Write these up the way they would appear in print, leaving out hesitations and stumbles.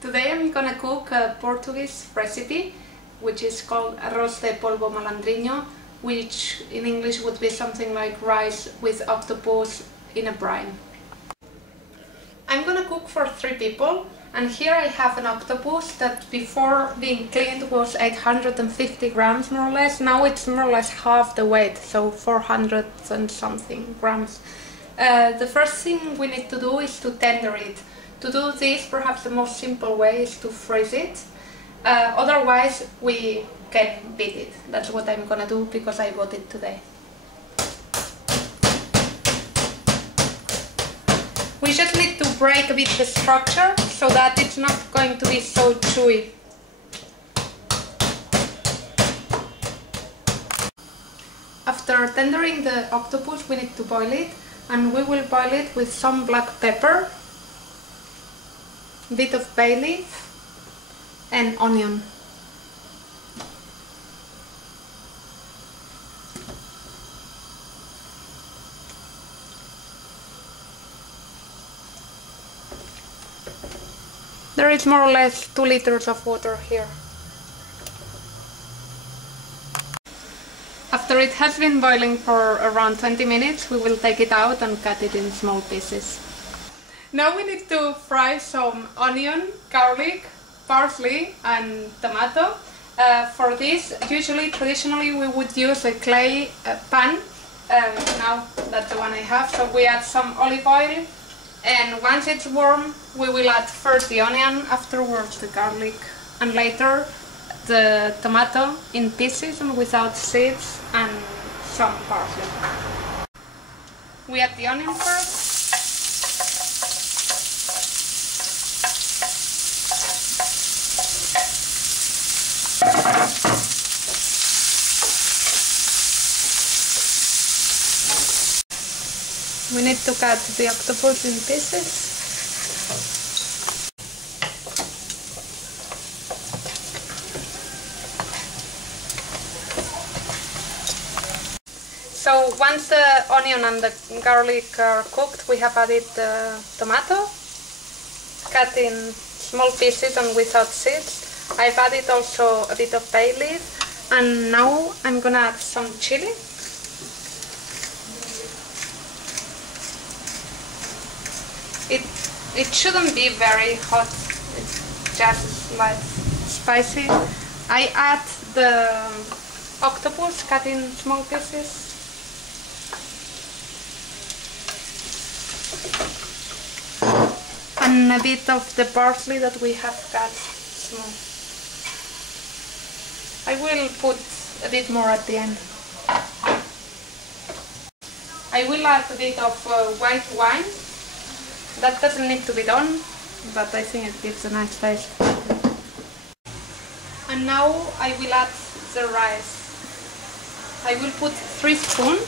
Today I'm gonna cook a Portuguese recipe which is called arroz de polvo malandrinho, which in English would be something like rice with octopus in a brine. I'm gonna cook for 3 people, and here I have an octopus that before being cleaned was 850 grams more or less. Now it's more or less half the weight, so 400 and something grams. The first thing we need to do is to tender it. To do this, perhaps the most simple way is to freeze it. Otherwise, we can beat it. That's what I'm gonna do because I bought it today. We just need to break a bit the structure so that it's not going to be so chewy. After tendering the octopus, we need to boil it, and we will boil it with some black pepper, a bit of bay leaf and onion. There is more or less 2 liters of water here. After it has been boiling for around 20 minutes, we will take it out and cut it in small pieces. Now we need to fry some onion, garlic, parsley and tomato. For this, traditionally we would use a clay pan. Now that's the one I have, so we add some olive oil, and once it's warm we will add first the onion, afterwards the garlic, and later the tomato in pieces and without seeds, and some parsley. We add the onion first. We need to cut the octopus in pieces. So once the onion and the garlic are cooked, we have added the tomato, cut in small pieces and without seeds. I've added also a bit of bay leaf, and now I'm gonna add some chili. It shouldn't be very hot, it's just like spicy. I add the octopus cut in small pieces. And a bit of the parsley that we have cut small. I will put a bit more at the end. I will add a bit of white wine. That doesn't need to be done, but I think it gives a nice taste. And now I will add the rice. I will put 3 spoons.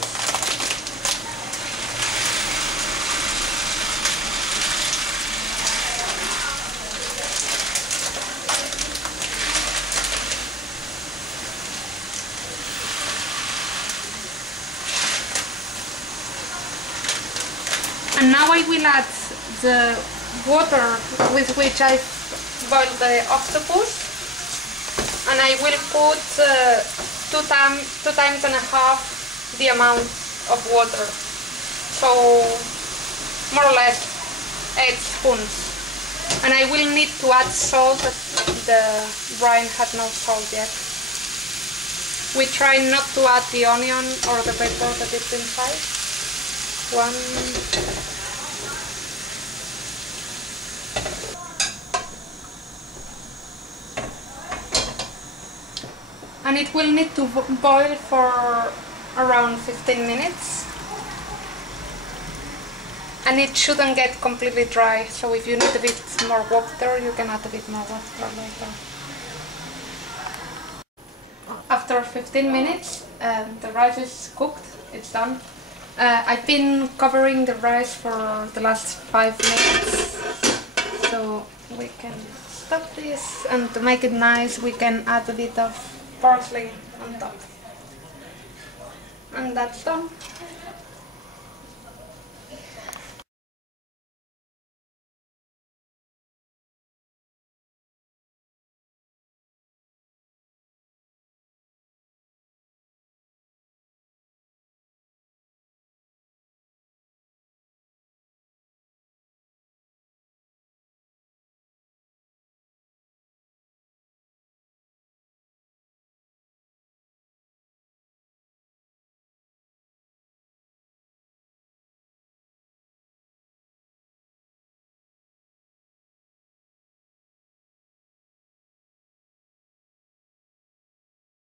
And now I will add the water with which I boiled the octopus, and I will put 2 times and a half the amount of water, so more or less 8 spoons. And I will need to add salt, as the brine had no salt yet. We try not to add the onion or the pepper that is inside. 1. And it will need to boil for around 15 minutes. And it shouldn't get completely dry, so if you need a bit more water, you can add a bit more water later. After 15 minutes, the rice is cooked, it's done. I've been covering the rice for the last 5 minutes, so we can stop this, and to make it nice we can add a bit of parsley on top. And that's done.